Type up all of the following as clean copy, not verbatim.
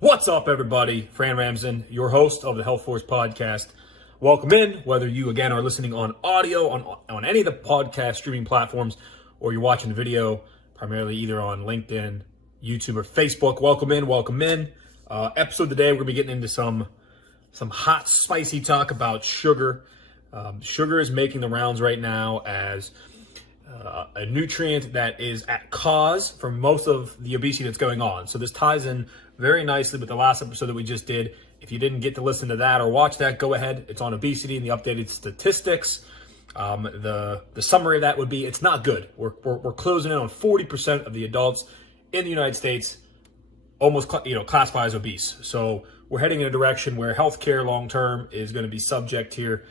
What's up, everybody? Fran Ramsden, your host of the HealthForce podcast. Welcome in, whether you, again, are listening on audio on any of the podcast streaming platforms, or you're watching the video primarily either on LinkedIn, YouTube, or Facebook. Welcome in, welcome in. Episode today, we're going to be getting into some hot, spicy talk about sugar. Sugar is making the rounds right now as a nutrient that is at cause for most of the obesity that's going on. So this ties in very nicely with the last episode that we just did. If you didn't get to listen to that or watch that, go ahead. It's on obesity and the updated statistics. The summary of that would be, it's not good. We're closing in on 40% of the adults in the United States almost classify as obese. So we're heading in a direction where healthcare long-term is going to be subject here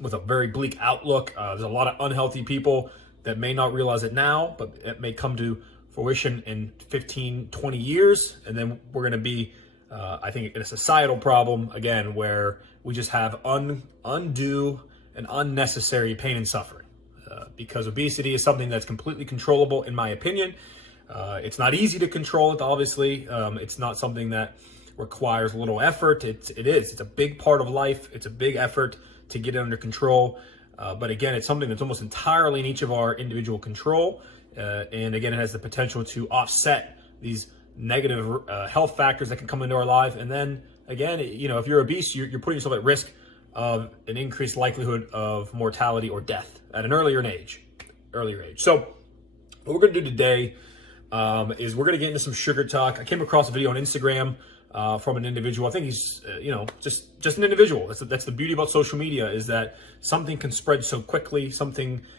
with a very bleak outlook. There's a lot of unhealthy people that may not realize it now, but it may come to fruition in 15, 20 years. And then we're going to be, I think, in a societal problem, again, where we just have undue and unnecessary pain and suffering. Because obesity is something that's completely controllable, in my opinion. It's not easy to control it, obviously. It's not something that requires little effort. It's a big part of life. It's a big effort to get it under control. But again, it's something that's almost entirely in each of our individual control. And again, it has the potential to offset these negative health factors that can come into our life. And then again, if you're obese, you're putting yourself at risk of an increased likelihood of mortality or death at an earlier age. So what we're going to do today is we're going to get into some sugar talk. I came across a video on Instagram from an individual. I think he's, just an individual. That's the beauty about social media, is that something can spread so quickly.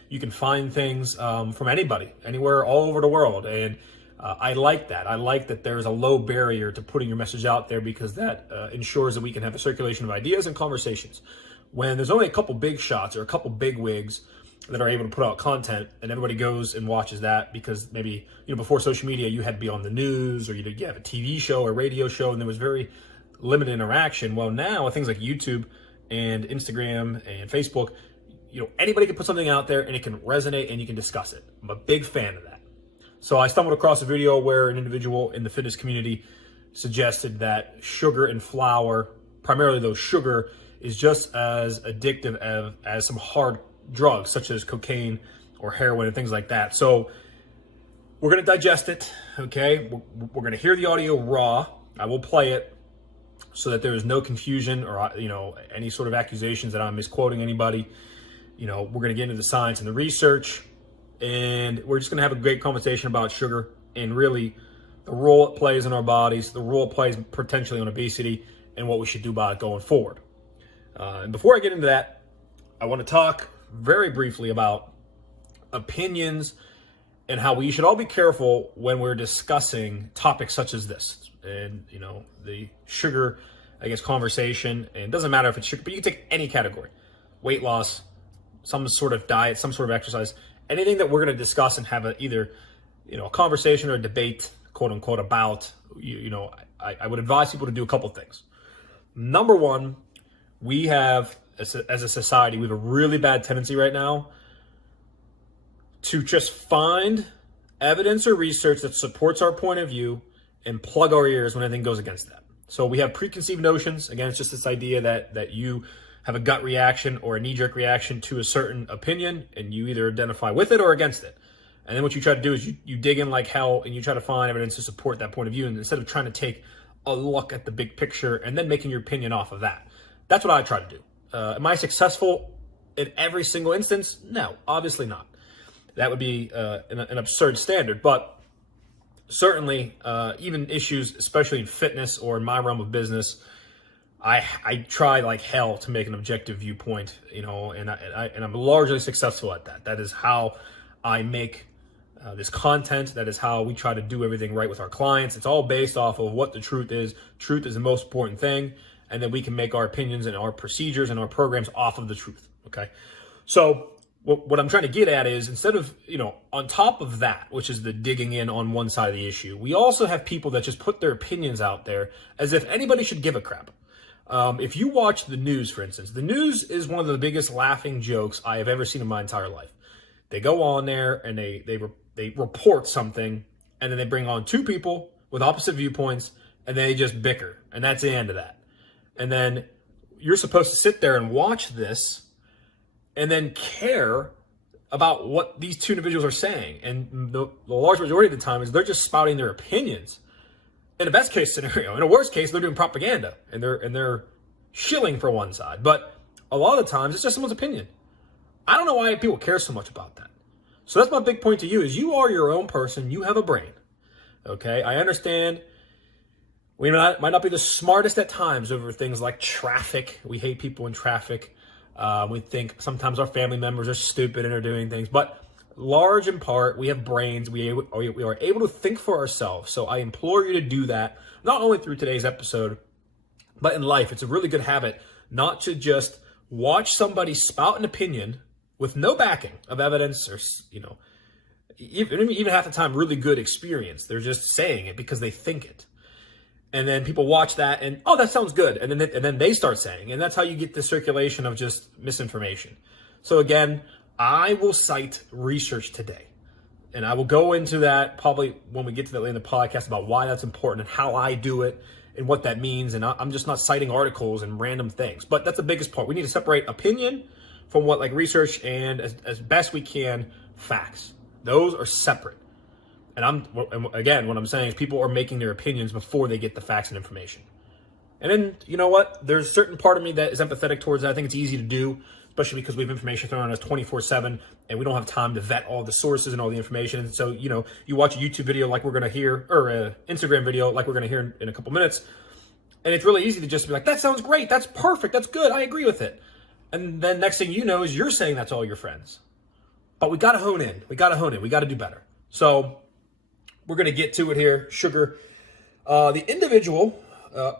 You can find things from anybody, anywhere, all over the world. And I like that. I like that there's a low barrier to putting your message out there, because that ensures that we can have a circulation of ideas and conversations. When there's only a couple big shots or a couple big wigs that are able to put out content, and everybody goes and watches that because maybe, before social media, you had to be on the news, or you have a TV show or radio show, and there was very limited interaction. Well, now with things like YouTube and Instagram and Facebook, anybody can put something out there and it can resonate and you can discuss it. I'm a big fan of that. So I stumbled across a video where an individual in the fitness community suggested that sugar and flour, primarily though sugar, is just as addictive as some hard drugs such as cocaine or heroin and things like that. So we're going to digest it, okay? We're going to hear the audio raw. I will play it so that there is no confusion or, any sort of accusations that I'm misquoting anybody. We're going to get into the science and the research, and we're just going to have a great conversation about sugar and really the role it plays in our bodies, the role it plays potentially on obesity, and what we should do about it going forward. And before I get into that, I want to talk very briefly about opinions and how we should all be careful when we're discussing topics such as this. And, the sugar, conversation, and it doesn't matter if it's sugar, but you can take any category, weight loss, some sort of diet, some sort of exercise, anything that we're going to discuss and have either a conversation or a debate, quote unquote, about, I would advise people to do a couple things. Number one, we have, as a society, we have a really bad tendency right now to just find evidence or research that supports our point of view and plug our ears when anything goes against that. So we have preconceived notions. Again, it's just this idea that you have a gut reaction or a knee-jerk reaction to a certain opinion, and you either identify with it or against it. And then what you try to do is you dig in like hell and you try to find evidence to support that point of view, and instead of trying to take a look at the big picture and then making your opinion off of that. That's what I try to do. Am I successful in every single instance? No, obviously not. That would be an absurd standard, but certainly even issues, especially in fitness or in my realm of business, I try like hell to make an objective viewpoint, and I'm largely successful at that. That is how I make this content. That is how we try to do everything right with our clients. It's all based off of what the truth is. Truth is the most important thing. And then we can make our opinions and our procedures and our programs off of the truth, okay? So what I'm trying to get at is, instead of, on top of that, which is the digging in on one side of the issue, we also have people that just put their opinions out there as if anybody should give a crap. If you watch the news, for instance, the news is one of the biggest laughing jokes I have ever seen in my entire life. They go on there and they report something, and then they bring on two people with opposite viewpoints, and they just bicker, and that's the end of that. And then you're supposed to sit there and watch this and then care about what these two individuals are saying. And the large majority of the time is they're just spouting their opinions. In a best case scenario, in a worst case, they're doing propaganda and they're shilling for one side. But a lot of the times it's just someone's opinion. I don't know why people care so much about that. So that's my big point to you is you are your own person. You have a brain. Okay. I understand we might not be the smartest at times over things like traffic. We hate people in traffic. We think sometimes our family members are stupid and are doing things, but large in part, we have brains. We are able to think for ourselves. So I implore you to do that, not only through today's episode, but in life. It's a really good habit not to just watch somebody spout an opinion with no backing of evidence or, even half the time, really good experience. They're just saying it because they think it. And then people watch that and, oh, that sounds good. And then they start saying, and that's how you get the circulation of just misinformation. So again, I will cite research today. And I will go into that probably when we get to that in the podcast about why that's important and how I do it and what that means. And I'm just not citing articles and random things. But that's the biggest part. We need to separate opinion from what like research and as best we can, facts. Those are separate. And again, what I'm saying is people are making their opinions before they get the facts and information. And then, you know what? There's a certain part of me that is empathetic towards that. I think it's easy to do, especially because we have information thrown on us 24/7 and we don't have time to vet all the sources and all the information. And so, you watch a YouTube video like we're going to hear, or an Instagram video like we're going to hear in a couple minutes. And it's really easy to just be like, that sounds great. That's perfect. That's good. I agree with it. And then next thing you know is you're saying that to all your friends. But we got to hone in. We got to do better. So we're going to get to it here. Sugar. The individual the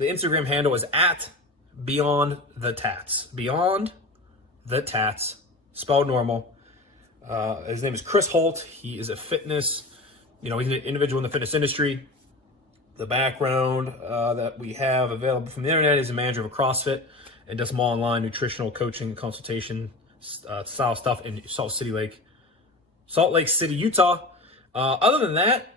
Instagram handle is at Beyond the Tats. Beyond the Tats. Spelled normal. His name is Chris Holt. He is a fitness, he's an individual in the fitness industry. The background that we have available from the internet is a manager of a CrossFit and does some online nutritional coaching consultation style stuff in Salt Lake City, Utah. Other than that,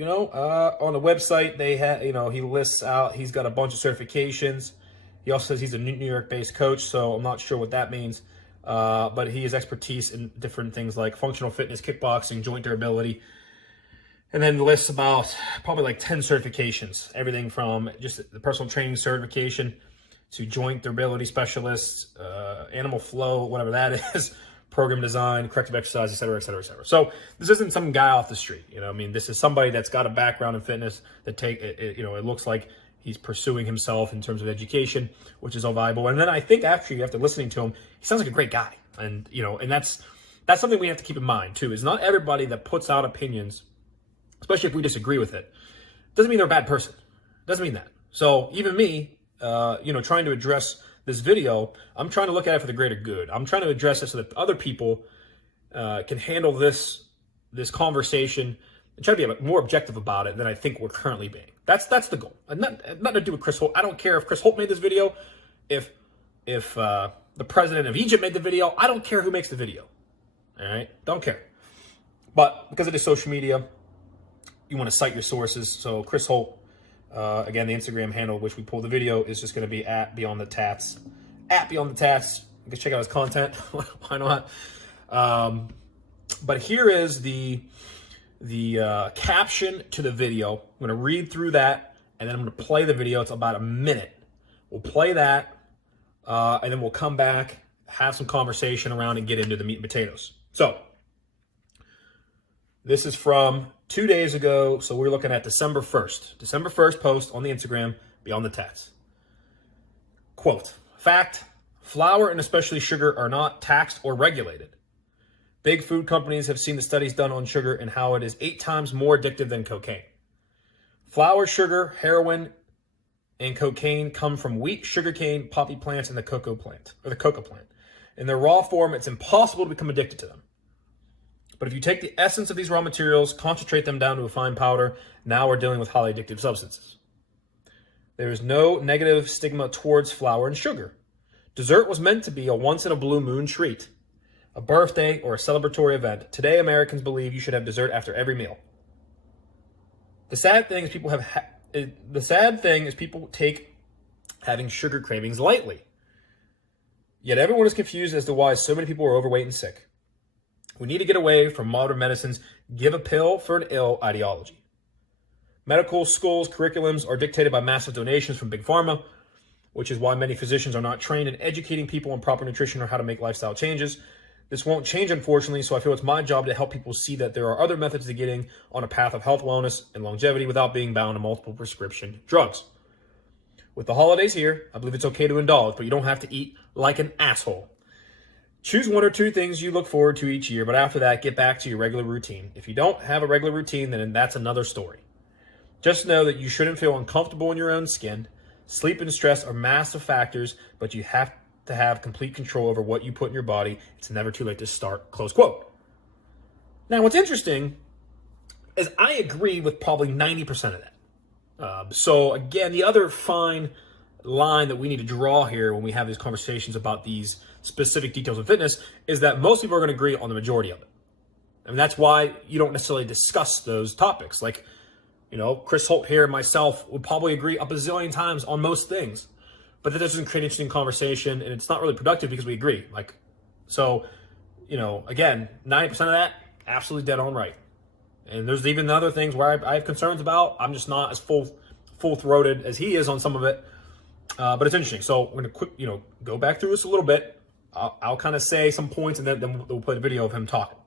on the website, they have, he lists out, he's got a bunch of certifications. He also says he's a New York-based coach, so I'm not sure what that means. But he has expertise in different things like functional fitness, kickboxing, joint durability. And then lists about probably like 10 certifications, everything from just the personal training certification to joint durability specialist, animal flow, whatever that is, program design, corrective exercise, et cetera, et cetera, et cetera. So this isn't some guy off the street. This is somebody that's got a background in fitness that it looks like he's pursuing himself in terms of education, which is all valuable. And then I think after listening to him, he sounds like a great guy. And, and that's something we have to keep in mind too, is not everybody that puts out opinions, especially if we disagree with it, doesn't mean they're a bad person. Doesn't mean that. So even me, trying to address this video, I'm trying to look at it for the greater good. I'm trying to address it so that other people can handle this conversation and try to be more objective about it than I think we're currently being. That's the goal. And nothing to do with Chris Holt. I don't care if Chris Holt made this video, if the president of Egypt made the video. I don't care who makes the video. All right? Don't care. But because it is social media, you want to cite your sources. So Chris Holt, again, the Instagram handle which we pulled the video is just going to be at Beyond the Tats. At Beyond the Tats. You can check out his content. Why not? But here is the caption to the video. I'm going to read through that, and then I'm going to play the video. It's about a minute. We'll play that, and then we'll come back, have some conversation around, and get into the meat and potatoes. So this is from 2 days ago, so we're looking at December 1st. December 1st post on the Instagram, Beyond the Tats. Quote, fact, flour and especially sugar are not taxed or regulated. Big food companies have seen the studies done on sugar and how it is 8 times more addictive than cocaine. Flour, sugar, heroin, and cocaine come from wheat, sugarcane, poppy plants, and the cocoa plant. In their raw form, it's impossible to become addicted to them. But if you take the essence of these raw materials, concentrate them down to a fine powder, now we're dealing with highly addictive substances. There is no negative stigma towards flour and sugar. Dessert was meant to be a once-in-a-blue-moon treat, a birthday, or a celebratory event. Today, Americans believe you should have dessert after every meal. The sad thing is the sad thing is people take having sugar cravings lightly. Yet everyone is confused as to why so many people are overweight and sick. We need to get away from modern medicine's give a pill for an ill ideology. Medical schools' curriculums are dictated by massive donations from Big Pharma, which is why many physicians are not trained in educating people on proper nutrition or how to make lifestyle changes. This won't change, unfortunately, so I feel it's my job to help people see that there are other methods to getting on a path of health, wellness, and longevity without being bound to multiple prescription drugs. With the holidays here, I believe it's okay to indulge, but you don't have to eat like an asshole. Choose one or two things you look forward to each year, but after that, get back to your regular routine. If you don't have a regular routine, then that's another story. Just know that you shouldn't feel uncomfortable in your own skin. Sleep and stress are massive factors, but you have to have complete control over what you put in your body. It's never too late to start, close quote. Now, what's interesting is I agree with probably 90% of that. So again, the other fine line that we need to draw here when we have these conversations about these specific details of fitness is that most people are going to agree on the majority of it. And that's why you don't necessarily discuss those topics. Like, Chris Holt here and myself would probably agree a bazillion times on most things, but that doesn't create interesting conversation, and it's not really productive because we agree. Again, 90% of that, absolutely dead on right. And there's even other things where I have concerns about. I'm just not as full-throated as he is on some of it, but it's interesting. So we're going to go back through this a little bit. I'll kind of say some points, and then we'll play the video of him talking.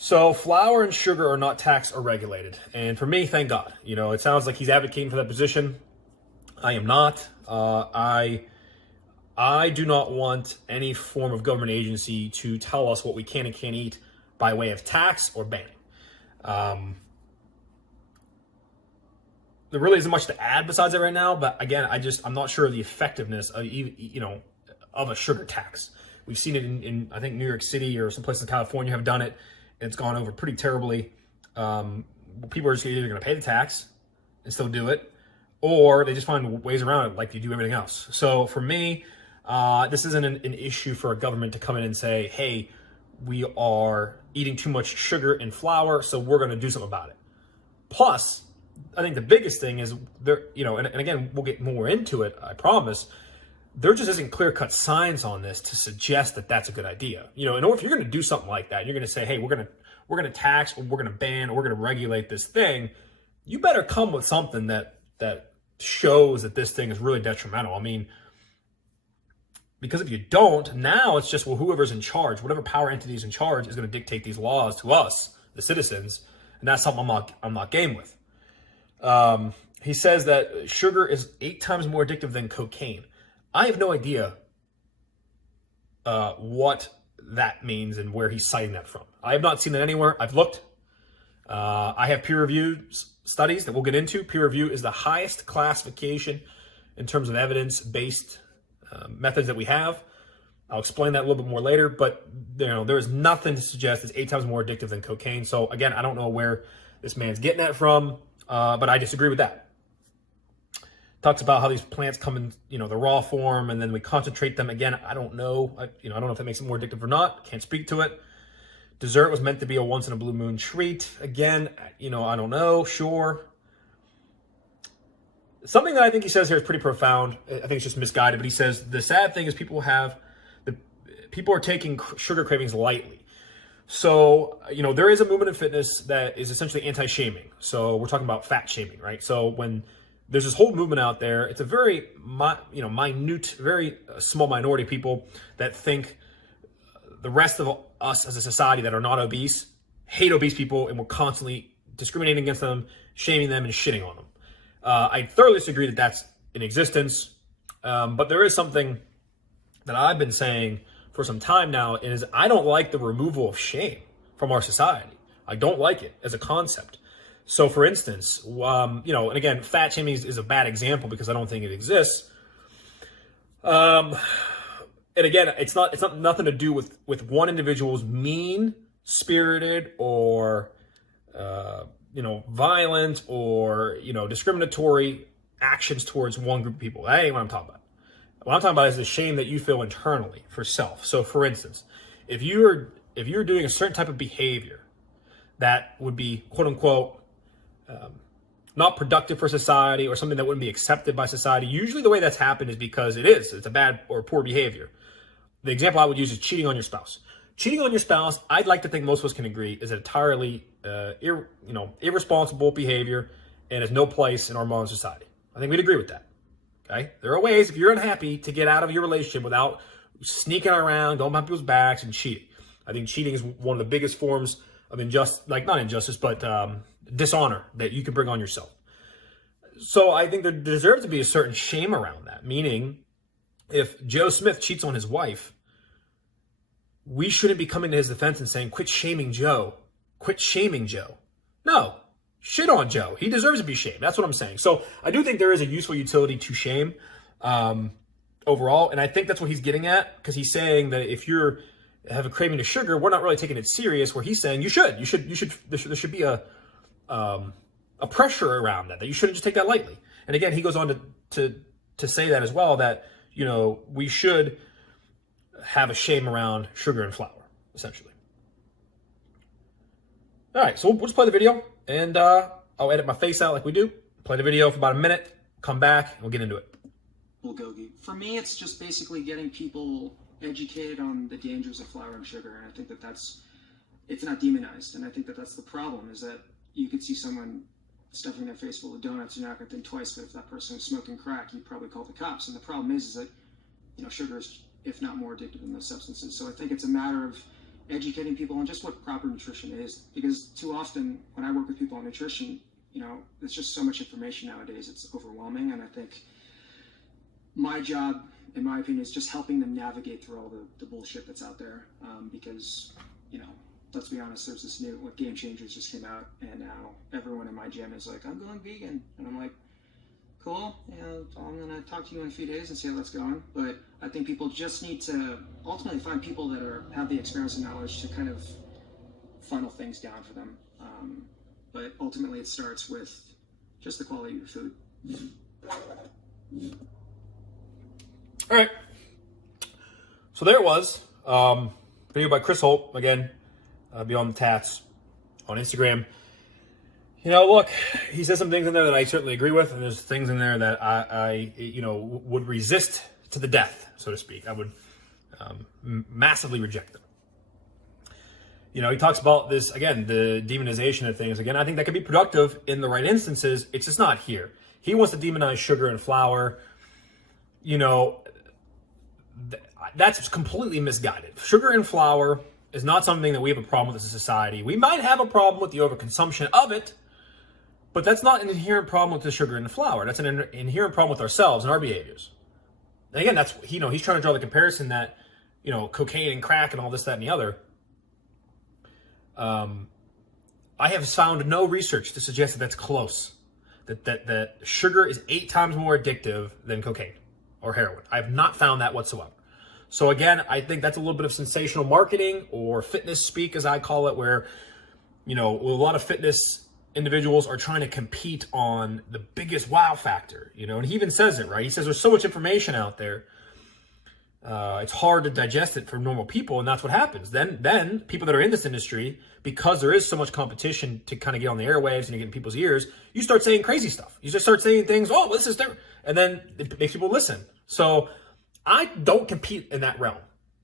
So flour and sugar are not taxed or regulated. And for me, thank God. It sounds like he's advocating for that position. I am not. I do not want any form of government agency to tell us what we can and can't eat by way of tax or banning. There really isn't much to add besides that right now. But again, I'm not sure of the effectiveness of, of a sugar tax. We've seen it in I think, New York City or some places in California have done it. It's gone over pretty terribly. People are just either going to pay the tax and still do it, or they just find ways around it like you do everything else. So for me, this isn't an issue for a government to come in and say, hey, we are eating too much sugar and flour, so we're going to do something about it. Plus, I think the biggest thing is there, and again, we'll get more into it, I promise. There just isn't clear-cut science on this to suggest that that's a good idea. In order, if you're going to do something like that, you're going to say, hey, we're going to tax, or we're going to ban, or we're going to regulate this thing. You better come with something that shows that this thing is really detrimental. I mean, because if you don't, now it's just, well, whoever's in charge, whatever power entity is in charge, is going to dictate these laws to us, the citizens, and that's something I'm not game with. He says that sugar is 8 times more addictive than cocaine. I have no idea what that means and where he's citing that from. I have not seen it anywhere. I've looked. I have peer-reviewed studies that we'll get into. Peer review is the highest classification in terms of evidence-based methods that we have. I'll explain that a little bit more later, but there is nothing to suggest it's 8 times more addictive than cocaine. So again, I don't know where this man's getting that from, but I disagree with that. Talks about how these plants come in, the raw form, and then we concentrate them. Again, I don't know. I don't know if that makes it more addictive or not. Can't speak to it. Dessert was meant to be a once in a blue moon treat. Again, I don't know. Sure. Something that I think he says here is pretty profound. I think it's just misguided, but he says the sad thing is people are taking sugar cravings lightly. So, there is a movement in fitness that is essentially anti-shaming. So we're talking about fat shaming, right? So when there's this whole movement out there, it's a very, minute, very small minority of people that think the rest of us as a society that are not obese hate obese people, and we're constantly discriminating against them, shaming them, and shitting on them. I thoroughly disagree that that's in existence, but there is something that I've been saying for some time now, and is I don't like the removal of shame from our society. I don't like it as a concept. So for instance, and again, fat shaming is a bad example because I don't think it exists. And again, it's nothing to do with one individual's mean-spirited or, violent or, discriminatory actions towards one group of people. That ain't what I'm talking about. What I'm talking about is the shame that you feel internally for self. So for instance, if you're doing a certain type of behavior that would be quote unquote not productive for society or something that wouldn't be accepted by society. Usually the way that's happened is because it's a bad or poor behavior. The example I would use is cheating on your spouse. Cheating on your spouse, I'd like to think most of us can agree, is entirely irresponsible behavior and has no place in our modern society. I think we'd agree with that. Okay? There are ways, if you're unhappy, to get out of your relationship without sneaking around, going behind people's backs and cheating. I think cheating is one of the biggest forms of not injustice, but dishonor that you can bring on yourself. So I think there deserves to be a certain shame around that, meaning if Joe Smith cheats on his wife, we shouldn't be coming to his defense and saying, quit shaming Joe. Quit shaming Joe. No, shit on Joe. He deserves to be shamed. That's what I'm saying. So I do think there is a useful utility to shame overall. And I think that's what he's getting at, because he's saying that if you're have a craving to sugar, we're not really taking it serious, where he's saying there should be a pressure around that you shouldn't just take that lightly. And again, he goes on to say that as well, that, we should have a shame around sugar and flour, essentially. All right, so we'll just play the video, and I'll edit my face out like we do. Play the video for about a minute, come back, and we'll get into it. Bulgogi. For me, it's just basically getting people educated on the dangers of flour and sugar, and I think it's not demonized, and I think that's the problem, is that you could see someone stuffing their face full of donuts, you're not going to think twice, but if that person was smoking crack, you'd probably call the cops. And the problem is that, sugar is, if not more addictive than those substances. So I think it's a matter of educating people on just what proper nutrition is, because too often when I work with people on nutrition, there's just so much information nowadays, it's overwhelming. And I think my job, in my opinion, is just helping them navigate through all the bullshit that's out there, because, let's be honest, there's this new, Game Changers just came out, and now everyone in my gym is like, I'm going vegan. And I'm like, cool, I'm going to talk to you in a few days and see how that's going. But I think people just need to ultimately find people that have the experience and knowledge to kind of funnel things down for them. But ultimately it starts with just the quality of your food. All right. So there it was. Video by Chris Holt, again, Beyond the Tats on Instagram. Look, he says some things in there that I certainly agree with, and there's things in there that I would resist to the death, so to speak. I would massively reject them. He talks about this, again, the demonization of things. Again, I think that could be productive in the right instances. It's just not here. He wants to demonize sugar and flour. That's completely misguided. Sugar and flour is not something that we have a problem with as a society. We might have a problem with the overconsumption of it, but that's not an inherent problem with the sugar and the flour. That's an inherent problem with ourselves and our behaviors. And again, that's, he's trying to draw the comparison that, cocaine and crack and all this, that, and the other. I have found no research to suggest that that's close. That sugar is 8 times more addictive than cocaine or heroin. I have not found that whatsoever. So again, I think that's a little bit of sensational marketing, or fitness speak, as I call it, where, a lot of fitness individuals are trying to compete on the biggest wow factor, and he even says it, right? He says there's so much information out there, it's hard to digest it for normal people, and that's what happens. Then people that are in this industry, because there is so much competition to kind of get on the airwaves and to get in people's ears, you start saying crazy stuff. You just start saying things, oh, this is there, and then it makes people listen. So I don't compete in that realm.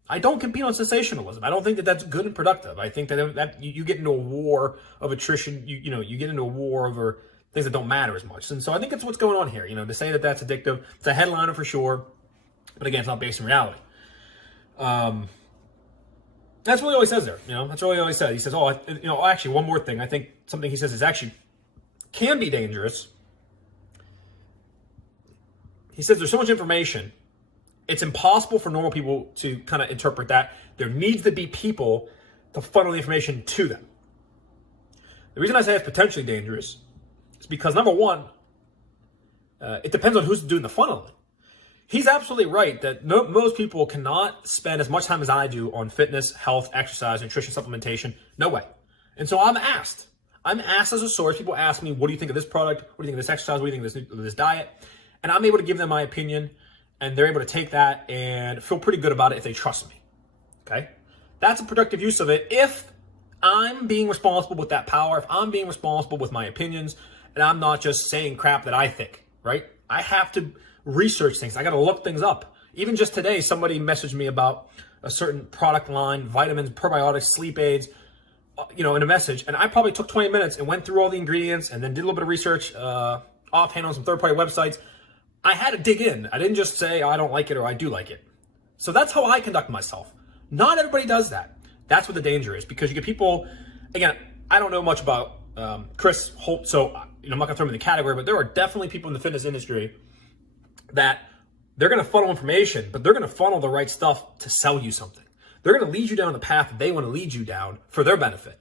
I don't compete on sensationalism. I don't think that that's good and productive. I think that you get into a war of attrition. You get into a war over things that don't matter as much. And so I think that's what's going on here. To say that that's addictive, it's a headliner for sure, but again, it's not based in reality. That's what he always says there. That's what he always says. He says, actually, one more thing. I think something he says is actually can be dangerous. He says there's so much information, it's impossible for normal people to kind of interpret that. There needs to be people to funnel the information to them. The reason I say it's potentially dangerous is because, number one, it depends on who's doing the funneling. He's absolutely right that most people cannot spend as much time as I do on fitness, health, exercise, nutrition, supplementation. No way. And so I'm asked as a source. People ask me, what do you think of this product? What do you think of this exercise? What do you think of this diet? And I'm able to give them my opinion, and they're able to take that and feel pretty good about it if they trust me. Okay? That's a productive use of it if I'm being responsible with that power, if I'm being responsible with my opinions, and I'm not just saying crap that I think, right? I have to research things. I got to look things up. Even just today, somebody messaged me about a certain product line, vitamins, probiotics, sleep aids, in a message. And I probably took 20 minutes and went through all the ingredients and then did a little bit of research offhand on some third-party websites. I had to dig in. I didn't just say, I don't like it or I do like it. So that's how I conduct myself. Not everybody does that. That's what the danger is, because you get people, again, I don't know much about Chris Holt, so I'm not gonna throw him in the category, but there are definitely people in the fitness industry that they're gonna funnel information, but they're gonna funnel the right stuff to sell you something. They're gonna lead you down the path that they wanna lead you down for their benefit.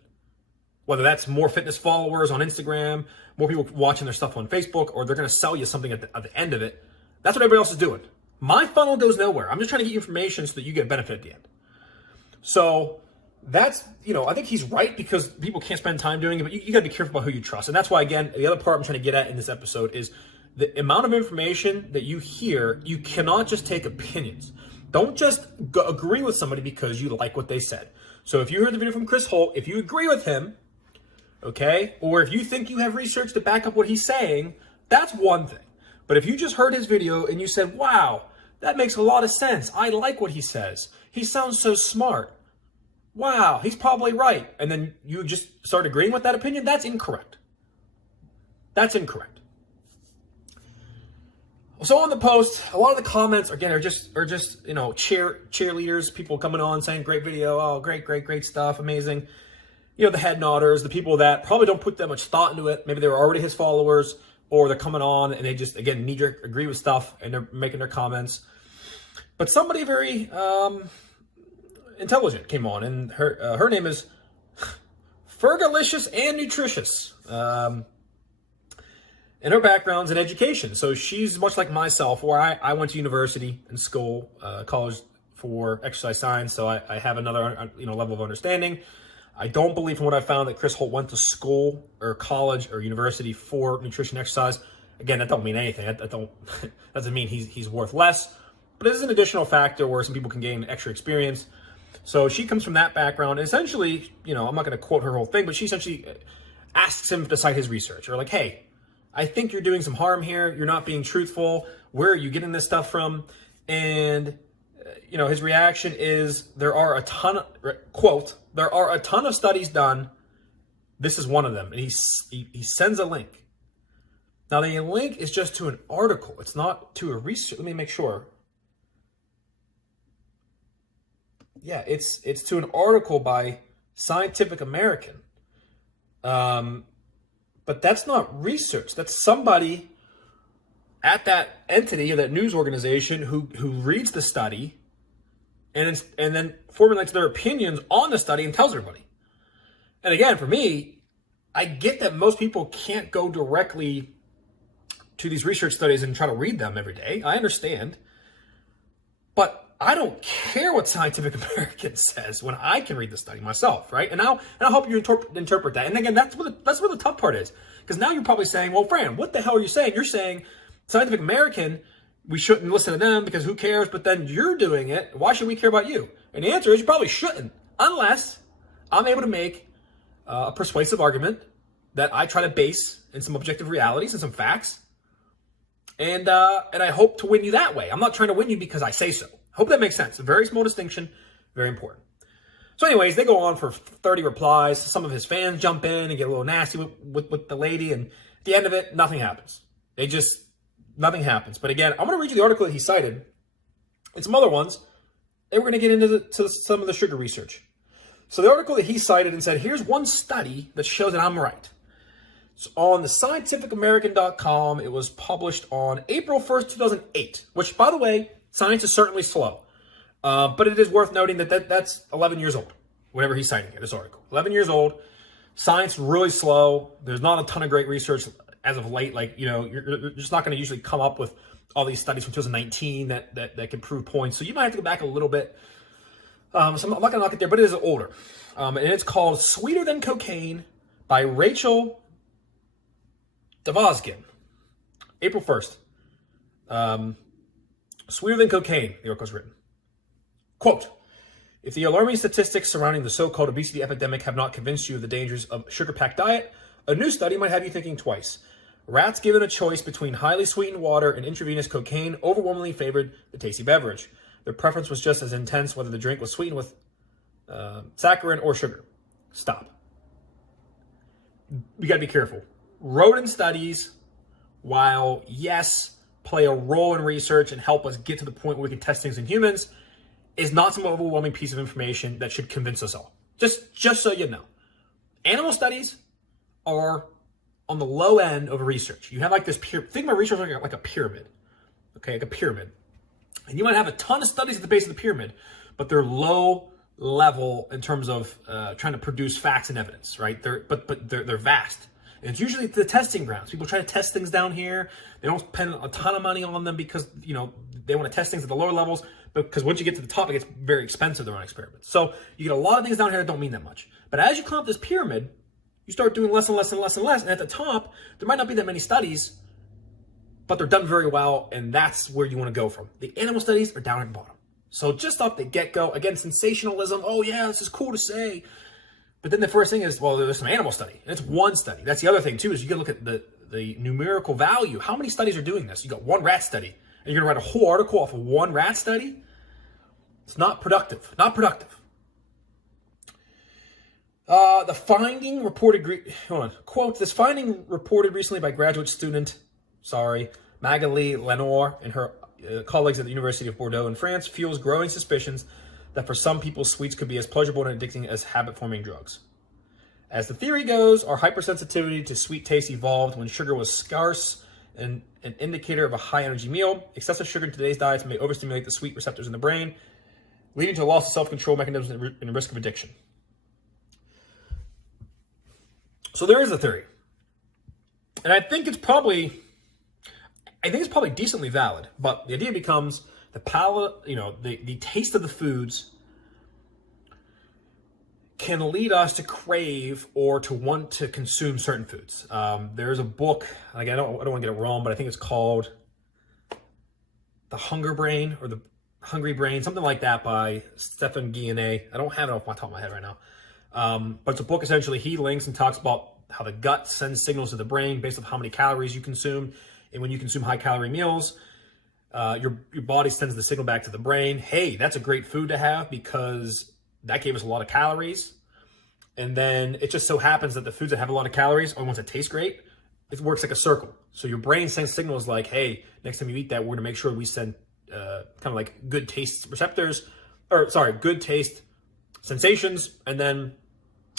Whether that's more fitness followers on Instagram, more people watching their stuff on Facebook, or they're gonna sell you something at the end of it. That's what everybody else is doing. My funnel goes nowhere. I'm just trying to get you information so that you get a benefit at the end. So that's, I think he's right, because people can't spend time doing it, but you gotta be careful about who you trust. And that's why, again, the other part I'm trying to get at in this episode is the amount of information that you hear. You cannot just take opinions. Don't just agree with somebody because you like what they said. So if you heard the video from Chris Holt, if you agree with him, okay, or if you think you have research to back up what he's saying, that's one thing. But if you just heard his video and you said, wow, that makes a lot of sense. I like what he says. He sounds so smart. Wow, he's probably right. And then you just start agreeing with that opinion, that's incorrect. That's incorrect. So on the post, a lot of the comments, again, are just cheerleaders, people coming on saying, great video, oh, great stuff, amazing. The head nodders, the people that probably don't put that much thought into it. Maybe they were already his followers, or they're coming on and they just, again, knee-jerk agree with stuff and they're making their comments. But somebody very intelligent came on, and her name is Fergalicious and Nutritious. And her background's in education. So she's much like myself, where I went to university and school, college for exercise science. So I have another level of understanding. I don't believe, from what I found, that Chris Holt went to school or college or university for nutrition exercise. Again, that don't mean anything. That doesn't mean he's worth less. But this is an additional factor where some people can gain extra experience. So she comes from that background. And essentially, I'm not going to quote her whole thing, but she essentially asks him to cite his research, or like, hey, I think you're doing some harm here. You're not being truthful. Where are you getting this stuff from? And, his reaction is, there are a ton of studies done. This is one of them. And he sends a link. Now, the link is just to an article. It's not to a research. Let me make sure. Yeah, it's to an article by Scientific American. But that's not research. That's somebody at that entity or that news organization who reads the study and then formulates their opinions on the study and tells everybody. And again, for me, I get that most people can't go directly to these research studies and try to read them every day. I understand. But I don't care what Scientific American says when I can read the study myself, right? And I'll help you interpret that. And again, that's where the tough part is. Because now you're probably saying, well, Fran, what the hell are you saying? You're saying Scientific American, we shouldn't listen to them because who cares? But then you're doing it. Why should we care about you? And the answer is you probably shouldn't, unless I'm able to make a persuasive argument that I try to base in some objective realities and some facts. And I hope to win you that way. I'm not trying to win you because I say so. Hope that makes sense. A very small distinction, very important. So anyways, they go on for 30 replies. Some of his fans jump in and get a little nasty with the lady. And at the end of it, nothing happens. Nothing happens. But again, I'm going to read you the article that he cited and some other ones. And we're going to get into some of the sugar research. So the article that he cited and said, here's one study that shows that I'm right. It's on the scientificamerican.com. It was published on April 1st, 2008, which, by the way, science is certainly slow. But it is worth noting that's 11 years old, whenever he's citing it, this article. 11 years old. Science really slow. There's not a ton of great research as of late. Like, you're just not going to usually come up with all these studies from 2019 that can prove points. So you might have to go back a little bit. So I'm not going to knock it there, but it is older. And it's called Sweeter Than Cocaine by Rachel Davosgin. April 1st. Sweeter Than Cocaine, the article's written. Quote, if the alarming statistics surrounding the so-called obesity epidemic have not convinced you of the dangers of a sugar-packed diet, a new study might have you thinking twice. Rats given a choice between highly sweetened water and intravenous cocaine overwhelmingly favored the tasty beverage. Their preference was just as intense whether the drink was sweetened with saccharin or sugar. Stop. We got to be careful. Rodent studies, while yes, play a role in research and help us get to the point where we can test things in humans, is not some overwhelming piece of information that should convince us all. Just so you know. Animal studies are on the low end of research. You have like this think about research like a pyramid. Okay, like a pyramid. And you might have a ton of studies at the base of the pyramid, but they're low level in terms of trying to produce facts and evidence, right? They're vast. And it's usually the testing grounds. People try to test things down here. They don't spend a ton of money on them because, you know, they want to test things at the lower levels, because once you get to the top, it gets very expensive to run experiments. So you get a lot of things down here that don't mean that much. But as you climb up this pyramid, you start doing less and less and less and less. And at the top, there might not be that many studies, but they're done very well. And that's where you want to go from. The animal studies are down at the bottom. So just off the get-go, again, sensationalism. Oh yeah, this is cool to say. But then the first thing is, well, there's some animal study. And it's one study. That's the other thing too, is you can look at the numerical value. How many studies are doing this? You got one rat study. And you're going to write a whole article off of one rat study? It's not productive. Not productive. The finding reported, quote, this finding reported recently by graduate student, Magali Lenoir and her colleagues at the University of Bordeaux in France fuels growing suspicions that for some people, sweets could be as pleasurable and addicting as habit-forming drugs. As the theory goes, our hypersensitivity to sweet taste evolved when sugar was scarce and an indicator of a high-energy meal. Excessive sugar in today's diets may overstimulate the sweet receptors in the brain, leading to a loss of self-control mechanisms and risk of addiction. So there is a theory. And I think it's probably decently valid, but the idea becomes the palate, the taste of the foods can lead us to crave or to want to consume certain foods. There's a book, like I don't want to get it wrong, but I think it's called The Hunger Brain or The Hungry Brain, something like that, by Stephen Guyenet. I don't have it off my top of my head right now. But it's a book, essentially, he links and talks about how the gut sends signals to the brain based on how many calories you consume. And when you consume high-calorie meals, your body sends the signal back to the brain, hey, that's a great food to have because that gave us a lot of calories. And then it just so happens that the foods that have a lot of calories are ones that taste great. It works like a circle. So your brain sends signals like, hey, next time you eat that, we're going to make sure we send kind of like good taste good taste sensations. And then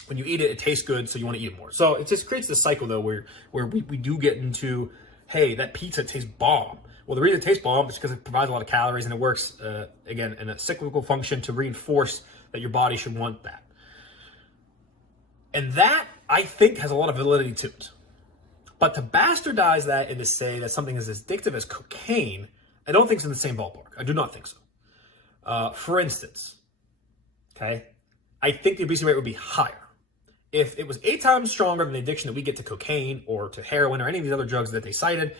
when you eat it, it tastes good, so you want to eat it more. So it just creates this cycle, though, where we do get into, hey, that pizza tastes bomb. Well, the reason it tastes bomb is because it provides a lot of calories, and it works, again, in a cyclical function to reinforce that your body should want that. And that, I think, has a lot of validity to it. But to bastardize that and to say that something is as addictive as cocaine, I don't think it's in the same ballpark. I do not think so. For instance, okay, I think the obesity rate would be higher if it was 8 times stronger than the addiction that we get to cocaine or to heroin or any of these other drugs that they cited.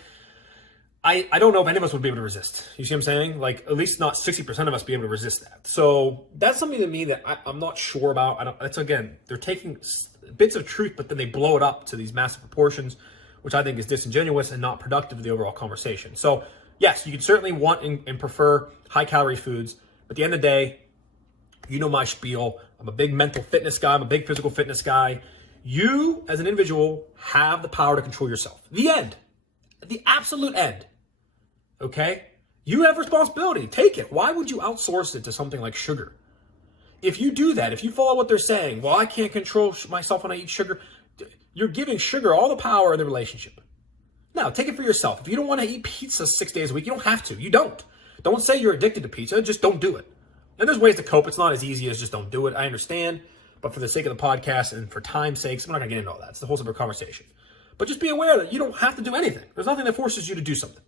I don't know if any of us would be able to resist. You see what I'm saying? Like, at least not 60% of us be able to resist that. So that's something to me that I'm not sure about. That's, again, they're taking bits of truth, but then they blow it up to these massive proportions, which I think is disingenuous and not productive to the overall conversation. So yes, you can certainly want and prefer high-calorie foods, but at the end of the day, you know my spiel. I'm a big mental fitness guy. I'm a big physical fitness guy. You, as an individual, have the power to control yourself. The end. The absolute end. Okay? You have responsibility. Take it. Why would you outsource it to something like sugar? If you do that, if you follow what they're saying, well, I can't control myself when I eat sugar, you're giving sugar all the power in the relationship. Now, take it for yourself. If you don't want to eat pizza 6 days a week, you don't have to. You don't. Don't say you're addicted to pizza. Just don't do it. And there's ways to cope. It's not as easy as just don't do it. I understand. But for the sake of the podcast and for time's sakes, I'm not going to get into all that. It's the whole separate conversation. But just be aware that you don't have to do anything. There's nothing that forces you to do something.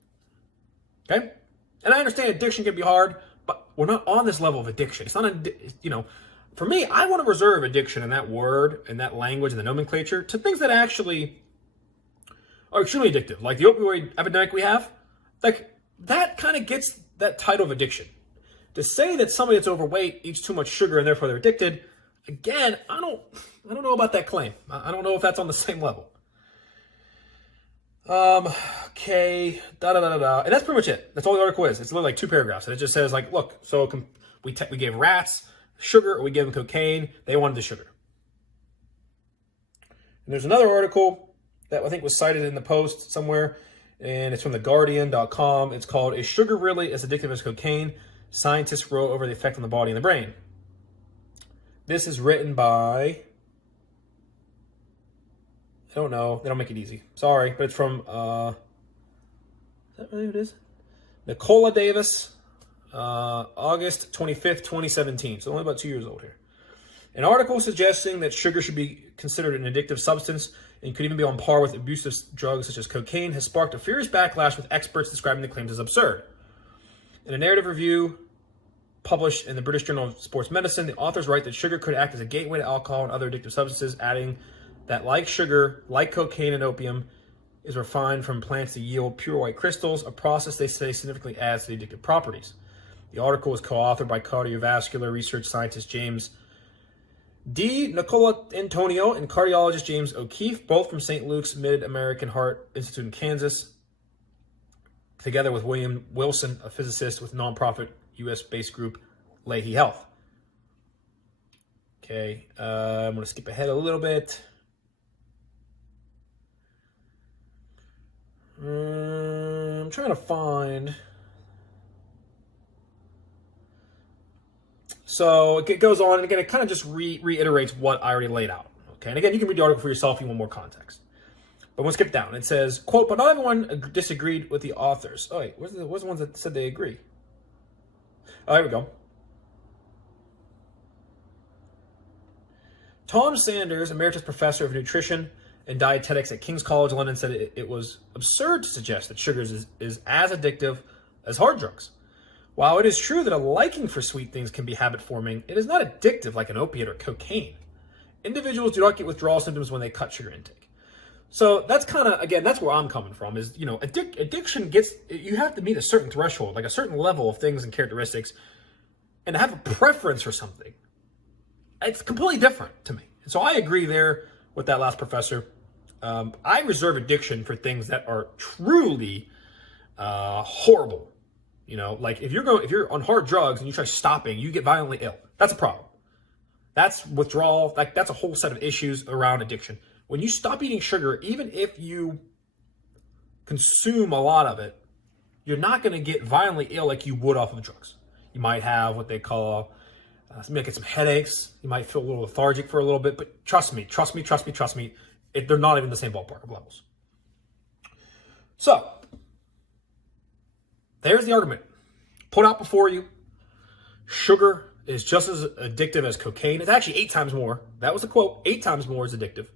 Okay? And I understand addiction can be hard, but we're not on this level of addiction. It's not, for me, I want to reserve addiction and that word and that language and the nomenclature to things that actually are extremely addictive. Like the opioid epidemic we have, like that kind of gets that title of addiction. To say that somebody that's overweight eats too much sugar and therefore they're addicted, again, I don't know about that claim. I don't know if that's on the same level. Okay, and that's pretty much it. That's all the article is. It's literally like 2 paragraphs, and it just says like, look, so we gave rats sugar, or we gave them cocaine. They wanted the sugar. And there's another article that I think was cited in the Post somewhere, and it's from theguardian.com. It's called "Is Sugar Really as Addictive as Cocaine? Scientists wrote over the effect on the body and the brain." This is written by, I don't know, they don't make it easy. Sorry, but it's from, is that really what it is? Nicola Davis, August 25th, 2017. So only about 2 years old here. An article suggesting that sugar should be considered an addictive substance and could even be on par with abusive drugs such as cocaine has sparked a furious backlash, with experts describing the claims as absurd. In a narrative review published in the British Journal of Sports Medicine, the authors write that sugar could act as a gateway to alcohol and other addictive substances, adding that like sugar, like cocaine and opium, is refined from plants to yield pure white crystals, a process they say significantly adds to the addictive properties. The article was co-authored by cardiovascular research scientist James D. Nicola Antonio and cardiologist James O'Keefe, both from St. Luke's Mid-American Heart Institute in Kansas, together with William Wilson, a physicist with nonprofit U.S.-based group Leahy Health. Okay, I'm going to skip ahead a little bit. I'm trying to find. So it goes on, and again, it kind of just reiterates what I already laid out. Okay, and again, you can read the article for yourself if you want more context. But we'll skip down. It says, quote, "But not everyone disagreed with the authors." Oh, wait, where's the ones that said they agree? Oh, here we go. Tom Sanders, emeritus professor of nutrition and dietetics at King's College London, said it was absurd to suggest that sugars is as addictive as hard drugs. While it is true that a liking for sweet things can be habit-forming, it is not addictive like an opiate or cocaine. Individuals do not get withdrawal symptoms when they cut sugar intake. So that's kind of, again, that's where I'm coming from, is, you know, addiction gets, you have to meet a certain threshold, like a certain level of things and characteristics, and to have a preference for something, it's completely different to me. And so I agree there with that last professor. I reserve addiction for things that are truly horrible. You know, like if you're on hard drugs and you try stopping, you get violently ill. That's a problem. That's withdrawal. Like that's a whole set of issues around addiction. When you stop eating sugar, even if you consume a lot of it, you're not going to get violently ill like you would off of drugs. You might have what they call, you might get some headaches. You might feel a little lethargic for a little bit, but trust me, they're not even the same ballpark of levels. So, there's the argument. Put out before you. Sugar is just as addictive as cocaine. It's actually 8 times more. That was the quote. 8 times more is addictive.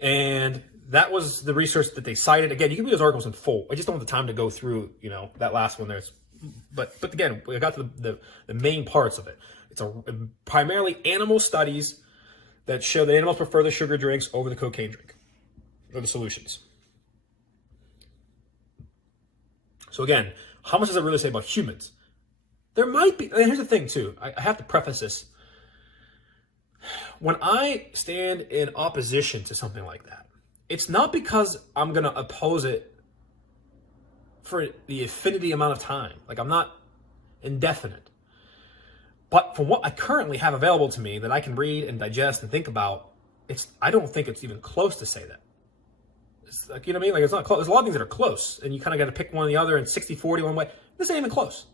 And that was the research that they cited. Again, you can read those articles in full. I just don't have the time to go through, you know, that last one there. But again, I got to the main parts of it. It's primarily animal studies that show that animals prefer the sugar drinks over the cocaine drink, or the solutions. So again, how much does it really say about humans? There might be, and here's the thing too, I have to preface this. When I stand in opposition to something like that, it's not because I'm going to oppose it for the infinity amount of time. Like I'm not indefinite. But from what I currently have available to me that I can read and digest and think about, I don't think it's even close to say that. It's like, you know what I mean? Like it's not close. There's a lot of things that are close, and you kind of got to pick one or the other, and 60-40 one way. This ain't even close.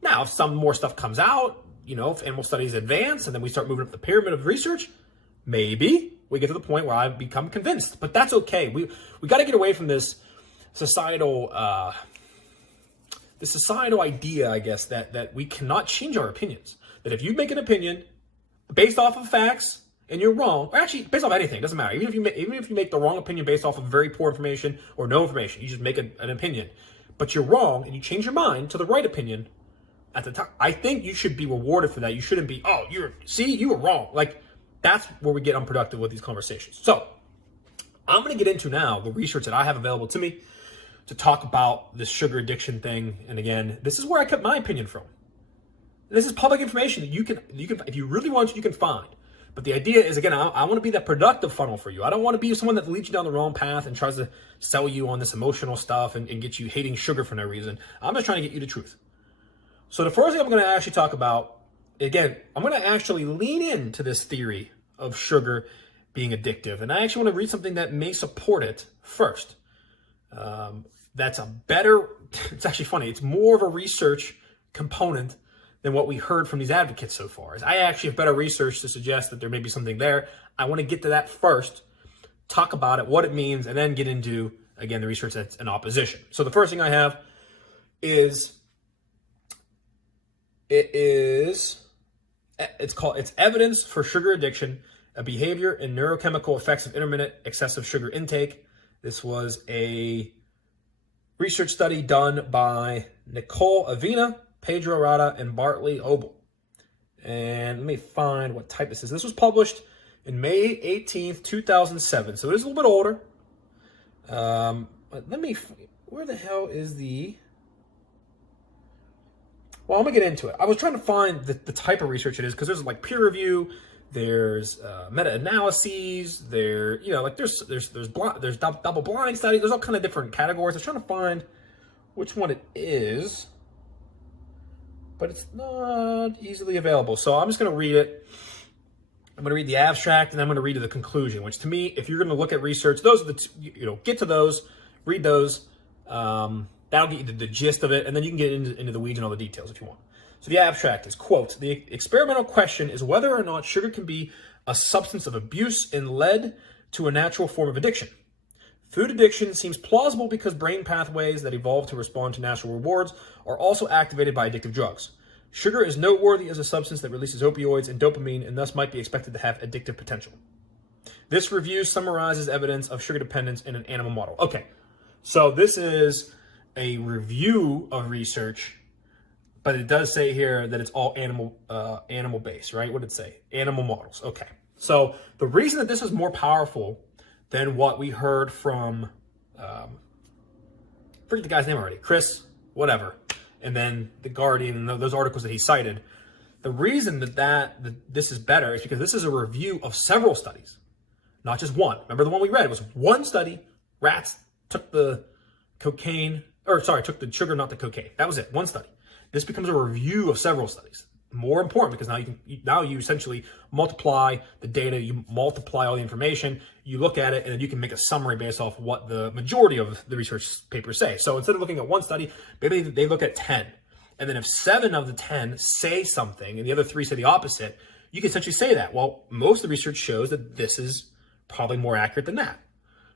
Now, if some more stuff comes out, you know, if animal studies advance and then we start moving up the pyramid of research, maybe we get to the point where I become convinced. But that's okay. We got to get away from this societal idea, I guess, that we cannot change our opinions. That if you make an opinion based off of facts and you're wrong, or actually based off anything, it doesn't matter. Even if you make the wrong opinion based off of very poor information or no information, you just make an opinion, but you're wrong and you change your mind to the right opinion at the time. I think you should be rewarded for that. You shouldn't be, oh, you were wrong. Like that's where we get unproductive with these conversations. So I'm going to get into now the research that I have available to me to talk about this sugar addiction thing. And again, this is where I cut my opinion from. This is public information that you can, if you really want to, you can find. But the idea is, again, I want to be that productive funnel for you. I don't want to be someone that leads you down the wrong path and tries to sell you on this emotional stuff and get you hating sugar for no reason. I'm just trying to get you the truth. So the first thing I'm going to actually talk about, again, I'm going to actually lean into this theory of sugar being addictive. And I actually want to read something that may support it first. That's a better, it's actually funny, it's more of a research component than what we heard from these advocates so far. I actually have better research to suggest that there may be something there. I want to get to that first, talk about it, what it means, and then get into, again, the research that's in opposition. So the first thing I have is, it's evidence for sugar addiction, a behavior and neurochemical effects of intermittent excessive sugar intake. This was a research study done by Nicole Avena, Pedro Rada, and Bartley Obel. And let me find what type this is. This was published in May 18th, 2007. So it is a little bit older. But where the hell is the... Well, I'm going to get into it. I was trying to find the type of research it is, because there's like peer review, there's meta-analyses, there's double-blind studies, there's all kind of different categories. I was trying to find which one it is, but it's not easily available. So I'm just going to read it. I'm going to read the abstract, and I'm going to read the conclusion, which to me, if you're going to look at research, those are get to those, read those. That'll get you the gist of it, and then you can get into the weeds and all the details if you want. So the abstract is, quote, the experimental question is whether or not sugar can be a substance of abuse and led to a natural form of addiction. Food addiction seems plausible because brain pathways that evolve to respond to natural rewards are also activated by addictive drugs. Sugar is noteworthy as a substance that releases opioids and dopamine and thus might be expected to have addictive potential. This review summarizes evidence of sugar dependence in an animal model. Okay, so this is a review of research, but it does say here that it's all animal based, right? What did it say? Animal models. Okay. So the reason that this is more powerful than what we heard from, forget the guy's name already, Chris, whatever, and then The Guardian and those articles that he cited, the reason that this is better is because this is a review of several studies, not just one. Remember the one we read? It was one study. Rats took the took the sugar, not the cocaine. That was it. One study. This becomes a review of several studies. More important because now you essentially multiply the data, you multiply all the information, you look at it, and then you can make a summary based off what the majority of the research papers say. So instead of looking at one study, maybe they look at 10. And then if 7 of the 10 say something and the other 3 say the opposite, you can essentially say that, well, most of the research shows that this is probably more accurate than that.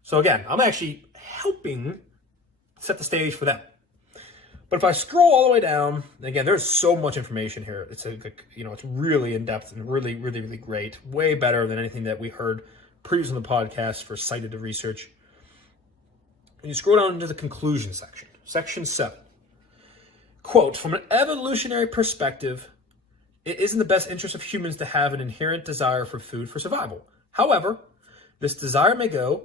So again, I'm actually helping set the stage for them. But if I scroll all the way down, again, there's so much information here. It's it's really in depth and really, really, really great. Way better than anything that we heard previously on the podcast for cited research. When you scroll down into the conclusion section, section 7, quote, from an evolutionary perspective, it is in the best interest of humans to have an inherent desire for food for survival. However, this desire may go,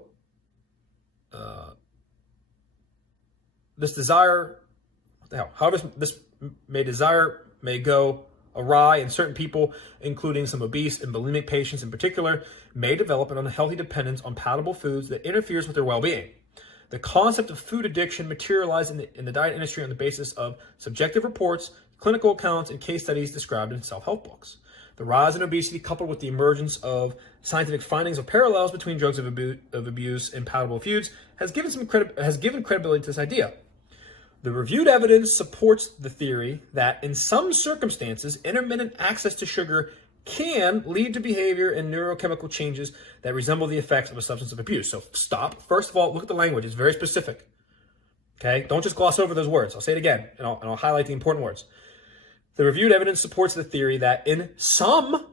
may go awry, and certain people, including some obese and bulimic patients in particular, may develop an unhealthy dependence on palatable foods that interferes with their well-being. The concept of food addiction materialized in the diet industry on the basis of subjective reports, clinical accounts, and case studies described in self-help books. The rise in obesity, coupled with the emergence of scientific findings of parallels between drugs of abuse and palatable foods, has given credibility to this idea. The reviewed evidence supports the theory that in some circumstances, intermittent access to sugar can lead to behavior and neurochemical changes that resemble the effects of a substance of abuse. So stop. First of all, look at the language. It's very specific. Okay? Don't just gloss over those words. I'll say it again, and I'll highlight the important words. The reviewed evidence supports the theory that in some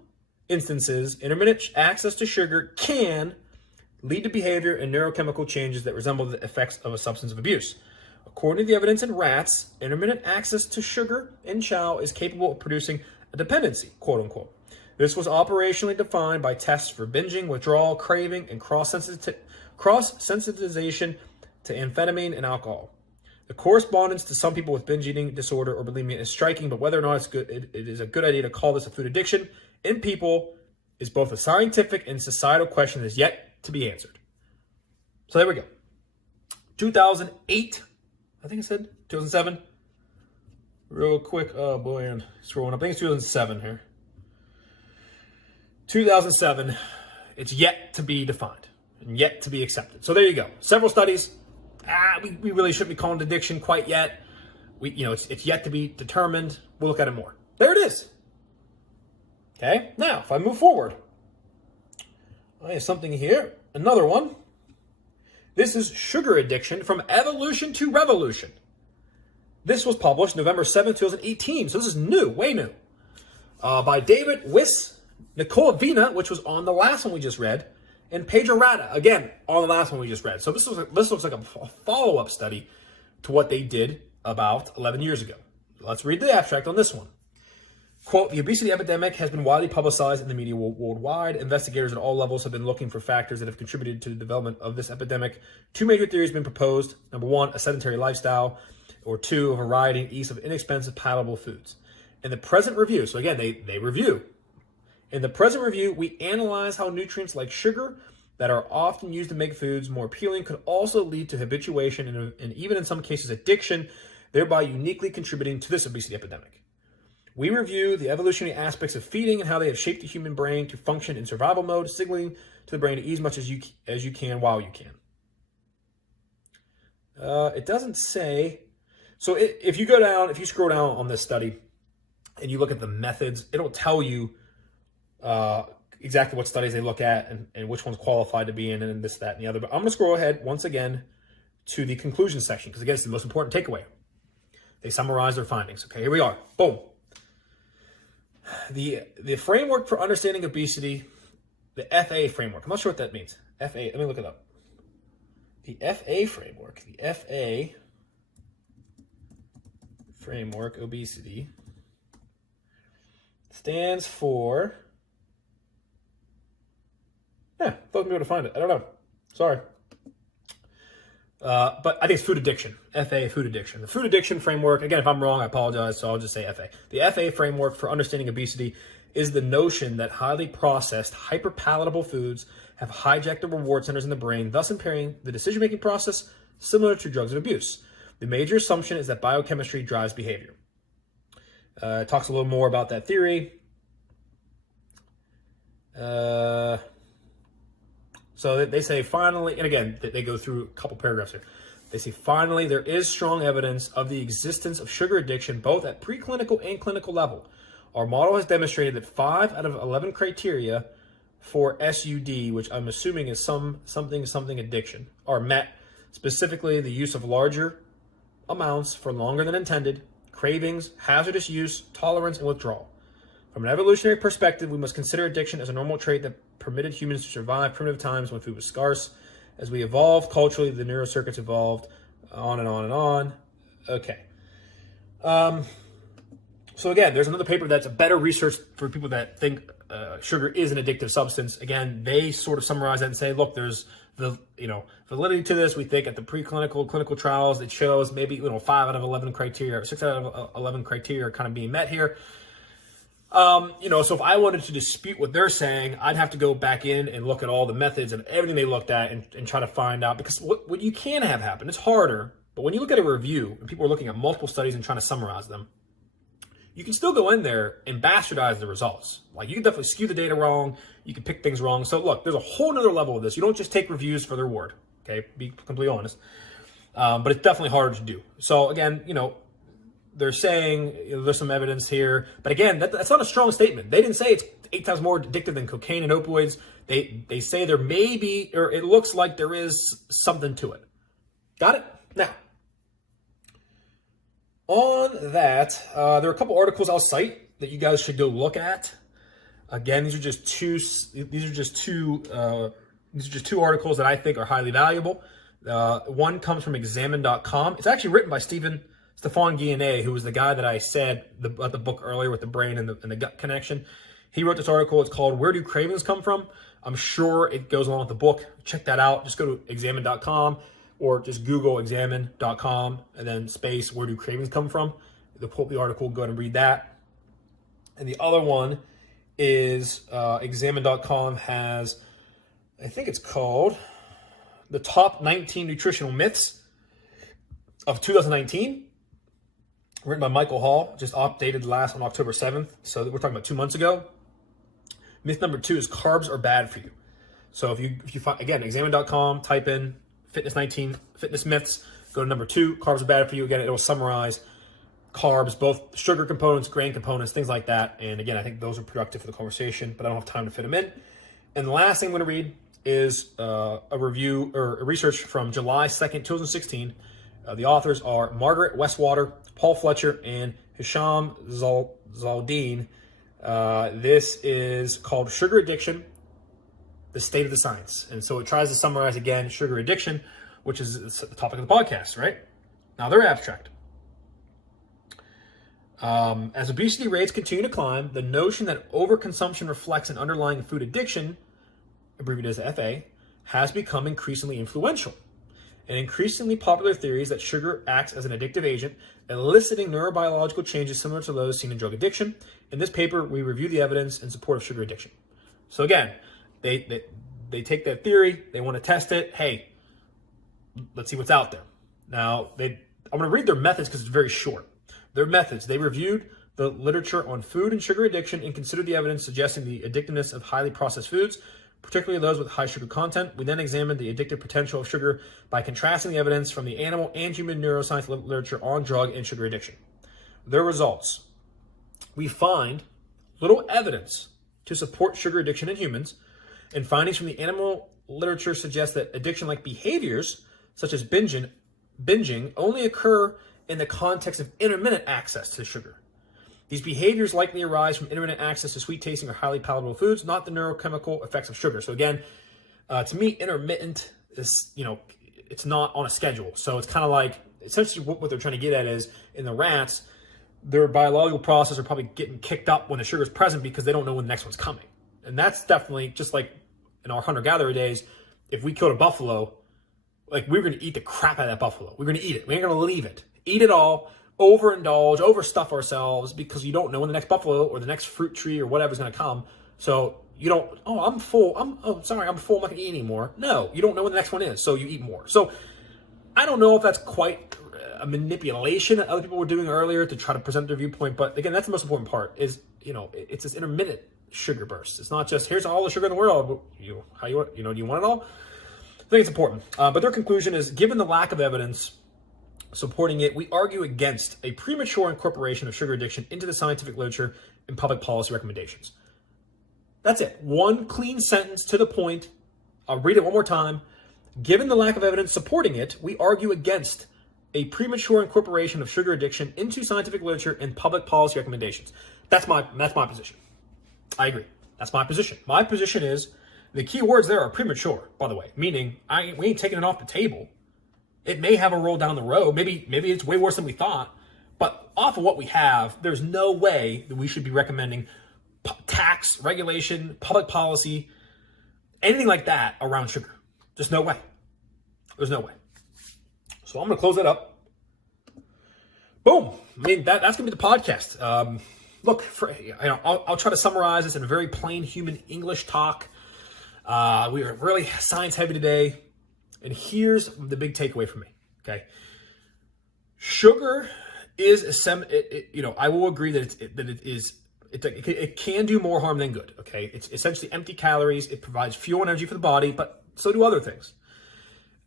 instances, intermittent access to sugar can lead to behavior and neurochemical changes that resemble the effects of a substance of abuse. According to the evidence in rats, intermittent access to sugar in chow is capable of producing a dependency, quote unquote. This was operationally defined by tests for binging, withdrawal, craving, and cross-sensitization to amphetamine and alcohol. The correspondence to some people with binge eating disorder or bulimia is striking, but whether or not it is a good idea to call this a food addiction in people is both a scientific and societal question that is yet to be answered. So there we go. 2008, I think I said 2007. Real quick, oh boy, and scrolling up. I think it's 2007 here. 2007, it's yet to be defined and yet to be accepted. So there you go. Several studies. We really shouldn't be calling it addiction quite yet. It's yet to be determined. We'll look at it more. There it is. Okay, now if I move forward, I have something here. Another one. This is Sugar Addiction from Evolution to Revolution. This was published November 7th, 2018. So this is new, way new. By David Wiss, Nicole Vina, which was on the last one we just read, and Pedro Rada, again, on the last one we just read. So this looks like a follow-up study to what they did about 11 years ago. Let's read the abstract on this one. Quote, the obesity epidemic has been widely publicized in the media worldwide. Investigators at all levels have been looking for factors that have contributed to the development of this epidemic. Two major theories have been proposed. Number one, a sedentary lifestyle, or two, a variety and ease of inexpensive, palatable foods. In the present review, so again, they review. In the present review, we analyze how nutrients like sugar that are often used to make foods more appealing could also lead to habituation and even in some cases addiction, thereby uniquely contributing to this obesity epidemic. We review the evolutionary aspects of feeding and how they have shaped the human brain to function in survival mode, signaling to the brain to eat as much as you can while you can. It doesn't say. So if you scroll down on this study and you look at the methods, it'll tell you exactly what studies they look at and which ones qualified to be in and this, that, and the other. But I'm going to scroll ahead once again to the conclusion section because, again, it's the most important takeaway. They summarize their findings. Okay, here we are. Boom. The framework for understanding obesity, the FA framework. I'm not sure what that means. FA, let me look it up. The FA framework, obesity, stands for, thought I'd be able to find it. I don't know. Sorry. But I think it's food addiction. FA, food addiction. The food addiction framework, again, if I'm wrong, I apologize, so I'll just say FA. The FA framework for understanding obesity is the notion that highly processed, hyperpalatable foods have hijacked the reward centers in the brain, thus impairing the decision-making process, similar to drugs and abuse. The major assumption is that biochemistry drives behavior. It talks a little more about that theory. So they say finally, and again, they go through a couple paragraphs here. They say finally, there is strong evidence of the existence of sugar addiction, both at preclinical and clinical level. Our model has demonstrated that 5 out of 11 criteria for SUD, which I'm assuming is something addiction, are met. Specifically, the use of larger amounts for longer than intended, cravings, hazardous use, tolerance, and withdrawal. From an evolutionary perspective, we must consider addiction as a normal trait that permitted humans to survive primitive times when food was scarce. As we evolved culturally, the neural circuits evolved, on and on and on. Okay. So again, there's another paper that's a better research for people that think sugar is an addictive substance. Again, they sort of summarize that and say, look, there's validity to this. We think at the clinical trials, it shows maybe 5 out of 11 criteria, or 6 out of 11 criteria are kind of being met here. So if I wanted to dispute what they're saying, I'd have to go back in and look at all the methods and everything they looked at and try to find out, because what you can have happen, it's harder, but when you look at a review and people are looking at multiple studies and trying to summarize them, you can still go in there and bastardize the results. Like, you can definitely skew the data wrong, you can pick things wrong. So look, there's a whole nother level of this. You don't just take reviews for their word, okay? Be completely honest. But it's definitely harder to do. So again, they're saying there's some evidence here, but again, that's not a strong statement. They didn't say it's 8 times more addictive than cocaine and opioids. They say there may be, or it looks like there is something to it. Got it? Now, on that, there are a couple articles I'll cite that you guys should go look at. Again, these are just two articles that I think are highly valuable. One comes from examine.com. It's actually written by Stefan Guillenet, who was the guy that I said about the book earlier with the brain and the gut connection. He wrote this article. It's called "Where Do Cravings Come From?" I'm sure it goes along with the book. Check that out. Just go to examine.com or just Google examine.com and then space "Where Do Cravings Come From?" They'll pull up the article. Go ahead and read that. And the other one is Examine.com has, I think it's called the top 19 nutritional myths of 2019, written by Michael Hall, just updated last on October 7th. So we're talking about 2 months ago. Myth number 2 is carbs are bad for you. So if you find, again, Examine.com, type in fitness myths, go to number 2, carbs are bad for you. Again, it'll summarize carbs, both sugar components, grain components, things like that. And again, I think those are productive for the conversation, but I don't have time to fit them in. And the last thing I'm going to read is a review or a research from July 2nd, 2016. The authors are Margaret Westwater, Paul Fletcher, and Hisham Zaldine. This is called Sugar Addiction, the State of the Science. And so it tries to summarize, again, sugar addiction, which is the topic of the podcast, right? Now, they're abstract. As obesity rates continue to climb, the notion that overconsumption reflects an underlying food addiction, abbreviated as FA, has become increasingly influential. An increasingly popular theory is that sugar acts as an addictive agent, eliciting neurobiological changes similar to those seen in drug addiction. In this paper, we review the evidence in support of sugar addiction. So again, they take that theory, they want to test it. Hey, let's see what's out there. Now, I'm going to read their methods because it's very short. Their methods, they reviewed the literature on food and sugar addiction and considered the evidence suggesting the addictiveness of highly processed foods, particularly those with high sugar content. We then examined the addictive potential of sugar by contrasting the evidence from the animal and human neuroscience literature on drug and sugar addiction. Their results, we find little evidence to support sugar addiction in humans, and findings from the animal literature suggest that addiction-like behaviors, such as binging, only occur in the context of intermittent access to sugar. These behaviors likely arise from intermittent access to sweet tasting or highly palatable foods, not the neurochemical effects of sugar. So again, to me, intermittent is, it's not on a schedule. So it's kind of like, essentially what they're trying to get at is, in the rats, their biological process are probably getting kicked up when the sugar is present because they don't know when the next one's coming. And that's definitely just like in our hunter-gatherer days, if we killed a buffalo, like we're going to eat the crap out of that buffalo. We're going to eat it. We ain't going to leave it. Eat it all, overindulge, overstuff ourselves because you don't know when the next buffalo or the next fruit tree or whatever's going to come. So you don't, I'm full. I'm full. I'm not going to eat anymore. No, you don't know when the next one is. So you eat more. So I don't know if that's quite a manipulation that other people were doing earlier to try to present their viewpoint. But again, that's the most important part is, it's this intermittent sugar burst. It's not just, here's all the sugar in the world. Do you want it all? I think it's important. But their conclusion is, given the lack of evidence supporting it, we argue against a premature incorporation of sugar addiction into the scientific literature and public policy recommendations. That's it. One clean sentence to the point. I'll read it one more time. Given the lack of evidence supporting it, we argue against a premature incorporation of sugar addiction into scientific literature and public policy recommendations. That's my position. I agree. That's my position. My position is, the key words there are premature, by the way, meaning we ain't taking it off the table. It may have a role down the road. Maybe it's way worse than we thought. But off of what we have, there's no way that we should be recommending tax, regulation, public policy, anything like that around sugar. Just no way. There's no way. So I'm going to close that up. Boom. I mean, that's going to be the podcast. Look, I'll try to summarize this in a very plain human English talk. We are really science heavy today. And here's the big takeaway for me, okay? Sugar is, I will agree that it can do more harm than good, okay? It's essentially empty calories. It provides fuel and energy for the body, but so do other things.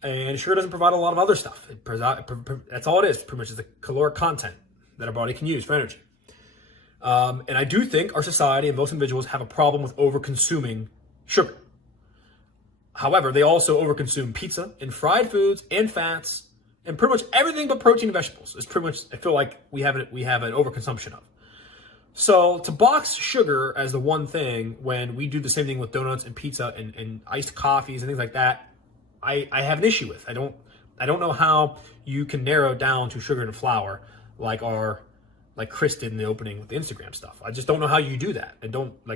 And sugar doesn't provide a lot of other stuff. That's all it is, pretty much, is the caloric content that our body can use for energy. And I do think our society and most individuals have a problem with over-consuming sugar. However, they also overconsume pizza and fried foods and fats and pretty much everything but protein and vegetables. Is pretty much, I feel like we have an overconsumption of. So to box sugar as the one thing when we do the same thing with donuts and pizza and iced coffees and things like that, I have an issue with. I don't know how you can narrow it down to sugar and flour like Chris did in the opening with the Instagram stuff. I just don't know how you do that.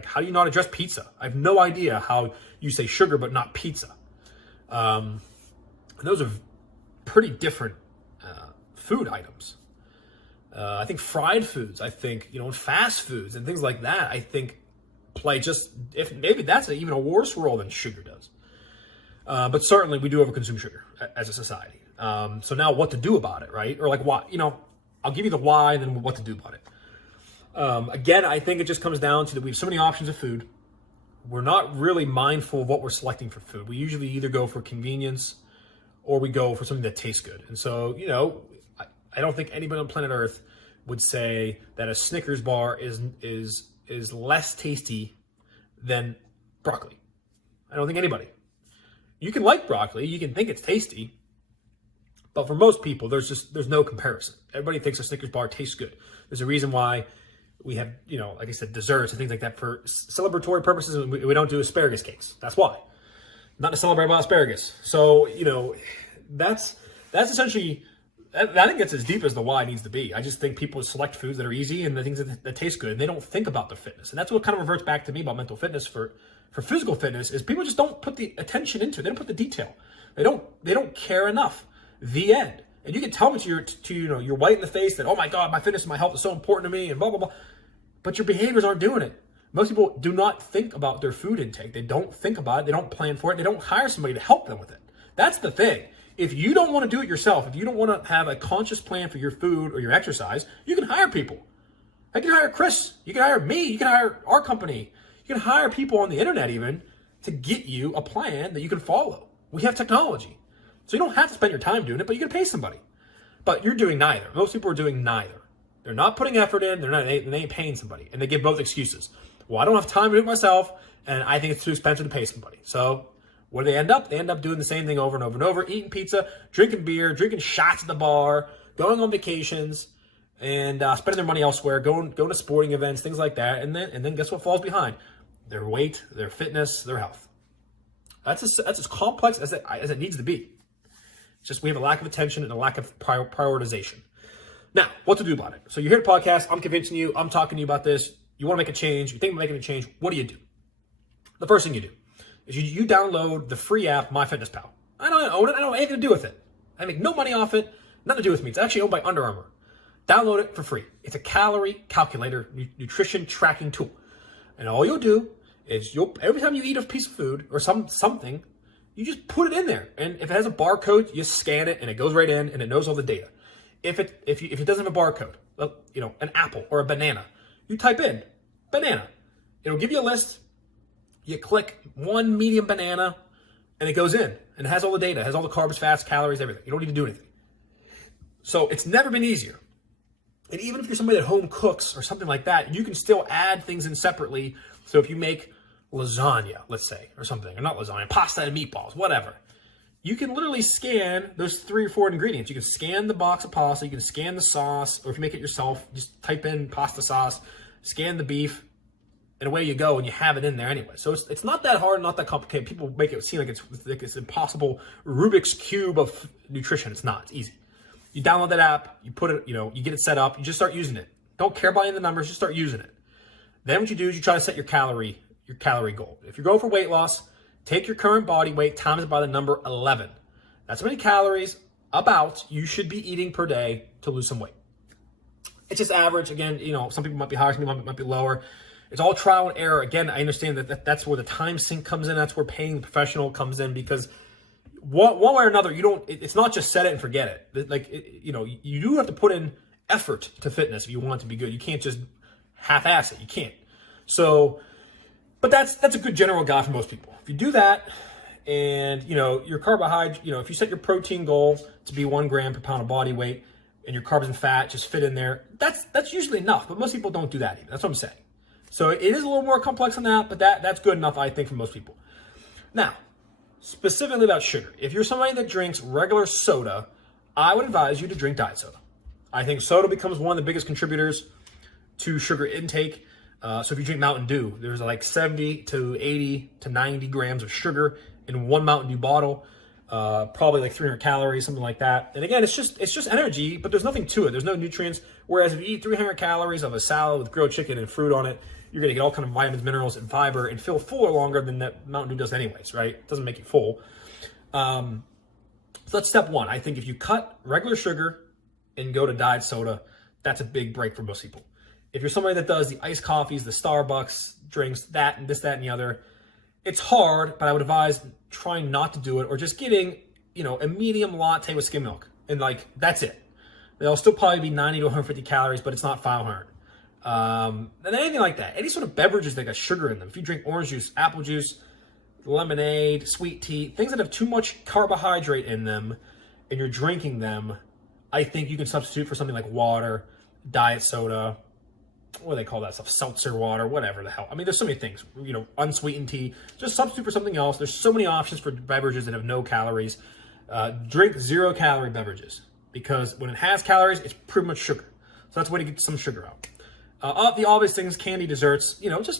How do you not address pizza? I have no idea how you say sugar but not pizza. And those are pretty different food items. I think fried foods, and fast foods and things like that, I think play just, if maybe that's even a worse role than sugar does. But certainly we do overconsume sugar as a society. So now what to do about it, right? Or like why, I'll give you the why and then what to do about it. Again, I think it just comes down to that we have so many options of food. We're not really mindful of what we're selecting for food. We usually either go for convenience or we go for something that tastes good. And so, I don't think anybody on planet Earth would say that a Snickers bar is less tasty than broccoli. I don't think anybody. You can like broccoli, you can think it's tasty, but for most people, there's no comparison. Everybody thinks a Snickers bar tastes good. There's a reason why we have, like I said, desserts and things like that for celebratory purposes. We don't do asparagus cakes. That's why. Not to celebrate about asparagus. So, that's essentially, I think it's as deep as the why needs to be. I just think people select foods that are easy and the things that taste good, and they don't think about the fitness. And that's what kind of reverts back to me about mental fitness for physical fitness, is people just don't put the attention into it. They don't put the detail. They don't care enough. The end. And you can tell me you're white in the face that, oh my God, my fitness and my health is so important to me and blah, blah, blah. But your behaviors aren't doing it. Most people do not think about their food intake. They don't think about it. They don't plan for it. They don't hire somebody to help them with it. That's the thing. If you don't want to do it yourself, if you don't want to have a conscious plan for your food or your exercise, you can hire people. I can hire Chris. You can hire me. You can hire our company. You can hire people on the internet even to get you a plan that you can follow. We have technology. So you don't have to spend your time doing it, but you can pay somebody. But you're doing neither. Most people are doing neither. They're not putting effort in. They ain't paying somebody. And they give both excuses. Well, I don't have time to do it myself, and I think it's too expensive to pay somebody. So where do they end up? They end up doing the same thing over and over and over, eating pizza, drinking beer, drinking shots at the bar, going on vacations, and spending their money elsewhere, going to sporting events, things like that. And then guess what falls behind? Their weight, their fitness, their health. That's as complex as it needs to be. It's just we have a lack of attention and a lack of prioritization. Now, what to do about it? So you hear the podcast. I'm convincing you. I'm talking to you about this. You want to make a change. You think about making a change. What do you do? The first thing you do is you download the free app, MyFitnessPal. I don't own it. I don't have anything to do with it. I make no money off it. Nothing to do with me. It's actually owned by Under Armour. Download it for free. It's a calorie calculator, nutrition tracking tool. And all you'll do is every time you eat a piece of food or something, you just put it in there. And if it has a barcode, you scan it and it goes right in and it knows all the data. If it doesn't have a barcode, an apple or a banana, you type in banana. It'll give you a list. You click one medium banana and it goes in and it has all the data. It has all the carbs, fats, calories, everything. You don't need to do anything. So it's never been easier. And even if you're somebody that home cooks or something like that, you can still add things in separately. So if you make lasagna, let's say, or something, or not lasagna, pasta and meatballs, whatever, you can literally scan those 3 or 4 ingredients. You can scan the box of pasta, you can scan the sauce, or if you make it yourself, just type in pasta sauce, scan the beef, and away you go, and you have it in there anyway. So it's not that hard, not that complicated. People make it seem like it's impossible Rubik's Cube of nutrition. It's not. It's easy. You download that app, you put it, you get it set up, you just start using it. Don't care about any of the numbers, just start using it. Then what you do is you try to set your calorie goal. If you're going for weight loss, take your current body weight times it by the number 11. That's how many calories about you should be eating per day to lose some weight. It's just average. Again, some people might be higher, some people might be lower. It's all trial and error. Again, I understand that's where the time sink comes in. That's where paying the professional comes in, because one way or another, it's not just set it and forget it. You do have to put in effort to fitness if you want it to be good. You can't just half-ass it. You can't. So, but that's a good general guide for most people. If you do that, and your carbohydrate, if you set your protein goal to be 1 gram per pound of body weight, and your carbs and fat just fit in there, that's usually enough. But most people don't do that even. That's what I'm saying. So it is a little more complex than that, but that's good enough, I think, for most people. Now, specifically about sugar. If you're somebody that drinks regular soda, I would advise you to drink diet soda. I think soda becomes one of the biggest contributors to sugar intake. So if you drink Mountain Dew, there's like 70 to 80 to 90 grams of sugar in one Mountain Dew bottle. Probably like 300 calories, something like that. And again, it's just energy, but there's nothing to it. There's no nutrients. Whereas if you eat 300 calories of a salad with grilled chicken and fruit on it, you're going to get all kind of vitamins, minerals, and fiber and feel fuller longer than that Mountain Dew does anyways, right? It doesn't make you full. So that's step one. I think if you cut regular sugar and go to diet soda, that's a big break for most people. if you're somebody that does the iced coffees, the Starbucks drinks, that and this, that, and the other, it's hard, but I would advise trying not to do it, or just getting, a medium latte with skim milk. And like, that's it. They'll still probably be 90 to 150 calories, but it's not 500. And anything like that. Any sort of beverages that got sugar in them. If you drink orange juice, apple juice, lemonade, sweet tea, things that have too much carbohydrate in them, and you're drinking them, I think you can substitute for something like water, diet soda, what do they call that stuff? Seltzer water, whatever the hell. I mean, there's so many things, unsweetened tea. Just substitute for something else. There's so many options for beverages that have no calories. Drink 0-calorie beverages, because when it has calories, it's pretty much sugar. So that's a way to get some sugar out. The obvious things, candy, desserts,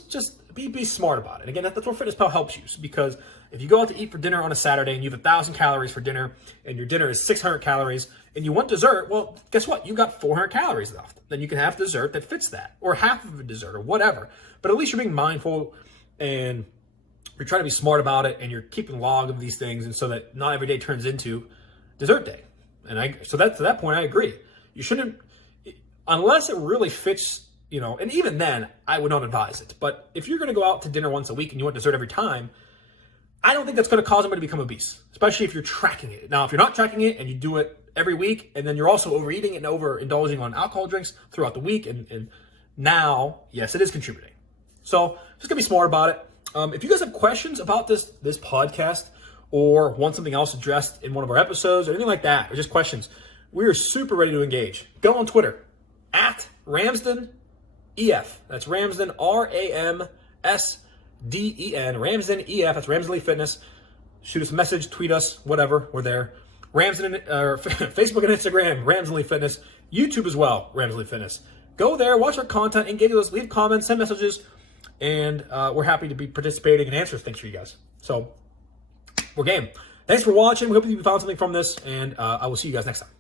just be smart about it. Again, that's where Fitness Pal helps you, because if you go out to eat for dinner on a Saturday and you have 1,000 calories for dinner, and your dinner is 600 calories, and you want dessert, well, guess what? You got 400 calories left. Then you can have dessert that fits that, or half of a dessert, or whatever. But at least you're being mindful, and you're trying to be smart about it, and you're keeping log of these things, and so that not every day turns into dessert day. And so to that point, I agree. You shouldn't, unless it really fits, and even then, I would not advise it. But if you're going to go out to dinner once a week and you want dessert every time, I don't think that's going to cause somebody to become obese, especially if you're tracking it. Now, if you're not tracking it and you do it every week, and then you're also overeating and overindulging on alcohol drinks throughout the week, and now, yes, it is contributing. So just gonna be smart about it. If you guys have questions about this podcast, or want something else addressed in one of our episodes, or anything like that, or just questions, we are super ready to engage. Go on Twitter at Ramsden EF. That's Ramsden, RAMSDEN, Ramsden EF. That's Ramsden Elite Fitness. Shoot us a message, tweet us, whatever. We're there. Ramsden, Facebook and Instagram, Ramsden Elite Fitness. YouTube as well, Ramsden Elite Fitness. Go there, watch our content, engage with us, leave comments, send messages, and we're happy to be participating and answer things for you guys. So we're game. Thanks for watching. We hope you found something from this, and I will see you guys next time.